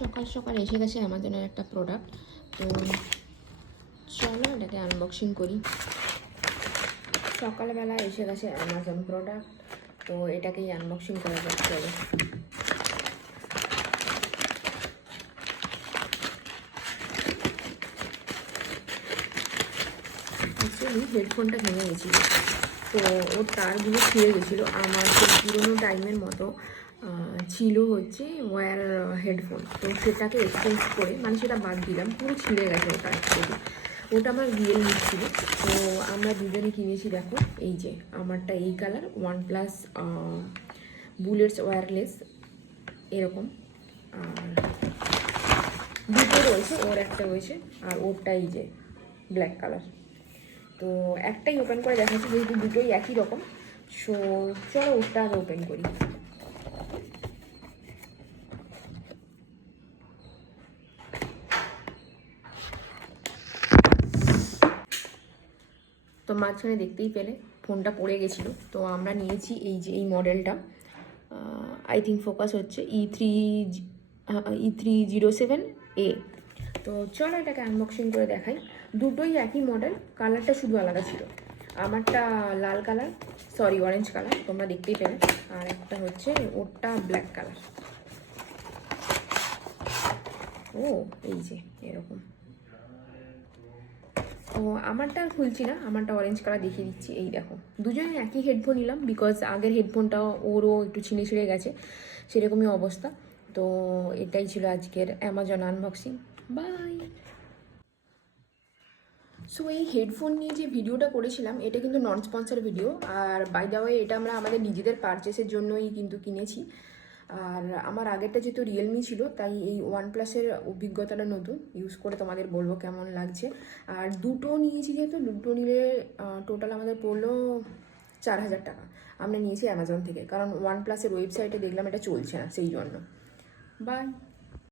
সকাল সকাল এসে গেছে অ্যামাজনের একটা প্রোডাক্ট। তো চলো এটাকে আনবক্সিং করি। সকালবেলা এসে গেছে অ্যামাজন প্রোডাক্ট, তো এটাকেই আনবক্সিং করা যাক। চলো অ্যাকচুয়ালি হেডফোনটা ভেঙে গেছিলো, তো ওর তারগুলো ছিঁড়ে গেছিলো। আমার সেই পুরোনো টাইমের মতো ছিল হচ্ছে ওয়্যার হেডফোন, তো সেটাকে এক্সচেঞ্জ করে মানে সেটা বাদ দিলাম, পুরো ছিঁড়ে গেছে ওটা। অ্যাকচুয়ালি ওটা আমার রিয়েলমি ছিল, তো আমরা দুজনে কিনেছি। দেখো এই যে আমারটা এই কালার, OnePlus বুলেটস ওয়্যারলেস এরকম, আর দুটো রয়েছে, ওর একটা রয়েছে আর ওরটা এই যে ব্ল্যাক কালার। তো একটাই ওপেন করে দেখাচ্ছি যেহেতু দুটোই একই রকম। সো চলো ওটা আগে ওপেন করি। তো মাঝখানে দেখতেই পেলে ফোনটা পড়ে গেছিলো, তো আমরা নিয়েছি এই যে এই মডেলটা। আই থিঙ্ক ফোকাস হচ্ছে E307A। তো চলো এটাকে আনবক্সিং করে দেখাই। দুটোই একই মডেল, কালারটা শুধু আলাদা ছিল। আমারটা লাল কালার, সরি অরেঞ্জ কালার, তোমরা দেখতেই পেলে, আর একটা হচ্ছে ওরটা ব্ল্যাক কালার। ও এই যে এরকম। তো আমারটা আর খুলছি না, আমারটা অরেঞ্জ কালার দেখিয়ে দিচ্ছি। এই দেখো দুজনে একই হেডফোন নিলাম, বিকজ আগের হেডফোনটা ওরও একটু ছিঁড়ে ছিঁড়ে গেছে, সেরকমই অবস্থা। তো এটাই ছিল আজকের অ্যামাজন আনবক্সিং। বাই। সো এই হেডফোন নিয়ে যে ভিডিওটা করেছিলাম এটা কিন্তু নন স্পন্সার ভিডিও, আর বাই দ্য ওয়ে এটা আমরা আমাদের নিজেদের পারচেসের জন্যই কিন্তু কিনেছি। আর আমার আগেরটা যেহেতু রিয়েলমি ছিল, তাই এই OnePlus-এর অভিজ্ঞতাটা নতুন, ইউজ করে তোমাদের বলবো কেমন লাগছে। আর দুটো নিয়েছি যেহেতু, দুটো নিলে টোটাল আমাদের পড়লো 4000 টাকা। আমরা নিয়েছি অ্যামাজন থেকে, কারণ OnePlus-এর ওয়েবসাইটে দেখলাম এটা চলছে না, সেই জন্য। বাই।